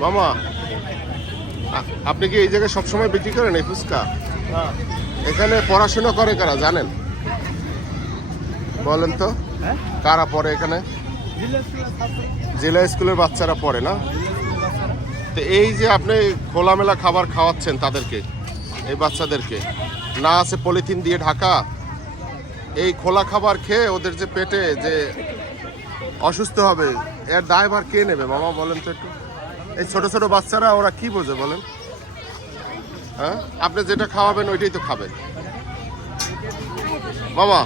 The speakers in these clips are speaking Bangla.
মামা আপনি কি এই জায়গায় সবসময় বিক্রি করেন এই ফুচকা? এখানে পড়াশোনা করে কারা জানেন? বলেন তো হ্যাঁ? কারা পড়ে এখানে? জেলা স্কুলের বাচ্চারা পড়ে না? তো এই যে আপনি খোলামেলা খাবার খাওয়াচ্ছেন তাদেরকে এই বাচ্চাদেরকে না আছে পলিথিন দিয়ে ঢাকা? এই খোলা খাবার খেয়ে ওদের যে পেটে যে অসুস্থ হবে এর দায়ভার কে নেবে? মামা বলেন তো একটু। এই ছোট ছোট বাচ্চারা ওরা কি বোঝে বলেন? হ্যাঁ? আপনি যেটা খাওয়াবেন ওইটাই তো খাবে মামা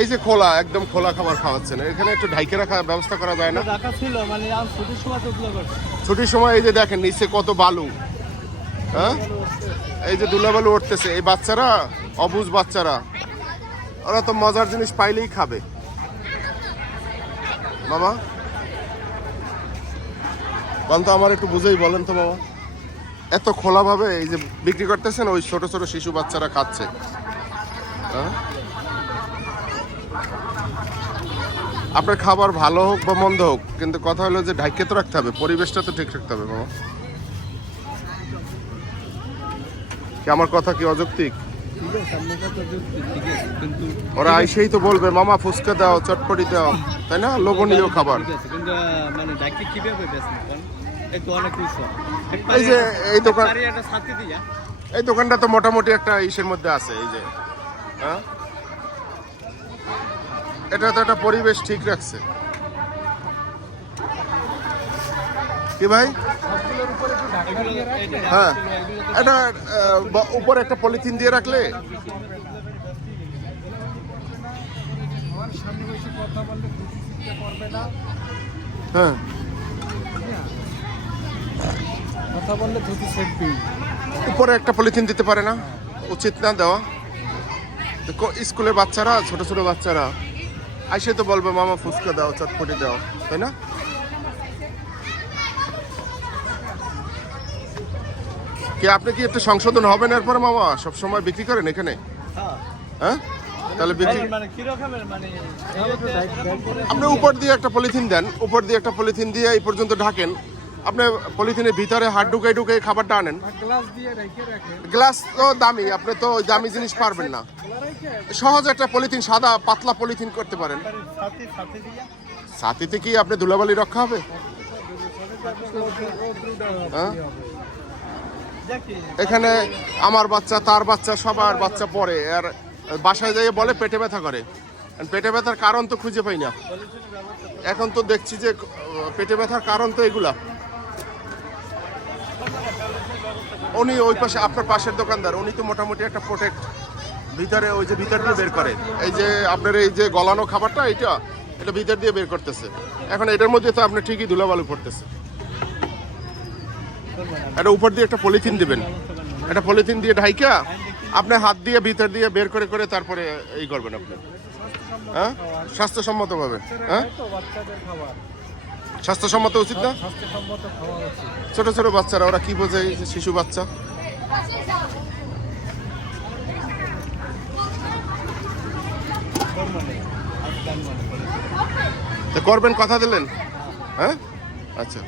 এই যে খোলা একদম খোলা খাবার খাওয়াচ্ছেন। এখানে একটু ঢাইকে রাখার ব্যবস্থা করা যায় না? ছিল মানে সময় ছুটির সময় এই যে দেখেন নিচে কত বালু। হ্যাঁ? এই যে দুলাবালু উঠতেছে। এই বাচ্চারা অবুজ বাচ্চারা ওরা তো মজার জিনিস পাইলেই খাবে। বাবা বলেন তো আমার একটু বুঝেই বলেন তো বাবা। এত খোলাভাবে এই যে বিক্রি করতেছেন ওই ছোট ছোট শিশু বাচ্চারা খাচ্ছে। হ্যাঁ? আপনার খাবার ভালো হোক বা মন্দ হোক কিন্তু কথা হলো যে ঢাইকে তো রাখতে হবে পরিবেশটা তো ঠিক রাখতে হবে বাবা। কি আমার কথা কি অযৌক্তিক? ওরা আইসেই তো বলবে মামা ফুচকা দাও চটপটি দাও। তাই না? লোভনীয় খাবার। এই যে এই দোকান এই দোকানটা তো মোটামুটি একটা ইসের মধ্যে আছে এই যে। হ্যাঁ? এটা তো একটা পরিবেশ ঠিক রাখছে। কি ভাই? হ্যাঁ। এটা উপরে একটা পলিথিন দিয়ে রাখলে? হ্যাঁ। কথা বললে ধুতি সেফটি উপরে একটা পলিথিন দিতে পারে না। উচিত না দেওয়া। স্কুলের বাচ্চারা ছোট ছোট বাচ্চারা আইসে তো বলবে মামা ফুচকা দাও চটপটি দাও। তাই না? কি আপনি কি একটু সংশোধন হবে না এরপরে মামা? সব সময় বিক্রি করেন এখানে? হ্যাঁ। হ্যাঁ? তাহলে বিক্রি মানে মানে আপনি উপর দিয়ে একটা পলিথিন দেন। উপর দিয়ে একটা পলিথিন দিয়ে এই পর্যন্ত ঢাকেন। আপনি পলিথিনের ভিতরে হাত ঢুকাই ঢুকাই খাবারটা আনেন। গ্লাস তো দামি, আপনি তো দামি জিনিস পারবেন না। সহজ একটা পলিথিন, সাদা, পাতলা পলিথিন করতে পারেন। সাথে সাথে সাথীতে কি আপনি ধুলাবালি রক্ষা হবে? হ্যাঁ? এখানে আমার বাচ্চা, তার বাচ্চা, সবার বাচ্চা পড়ে। আর বাসায় যাইয়ে বলে পেটে ব্যথা করে। পেটে ব্যথার কারণ তো খুঁজে পাই না। এখন তো দেখছি যে পেটে ব্যথার কারণ তো এগুলা। উনি ওই পাশে, আপনার পাশের দোকানদার, উনি তো মোটামুটি একটা প্রোটেক্ট ভিতরে, ওই যে ভিতর দিয়ে বের করে। এই যে আপনার এই যে গলানো খাবারটা, এটা এটা ভিতর দিয়ে বের করতেছে। এখন এটার মধ্যে তো আপনি ঠিকই ধুলাবালু পড়তেছে এটা উপর দিয়ে একটা পলিথিন দিবেন। এটা পলিথিন দিয়ে ঢাইকা, আপনি হাত দিয়ে ভিতর দিয়ে বের করে করে তারপরে এই করবেন আপনি। হ্যাঁ? স্বাস্থ্যসম্মতভাবে। হ্যাঁ? স্বাস্থ্যসম্মত উচিত না? ছোট ছোট বাচ্চারা ওরা কি বোঝে শিশু বাচ্চা? করবেন কথা দিলেন? হ্যাঁ? আচ্ছা।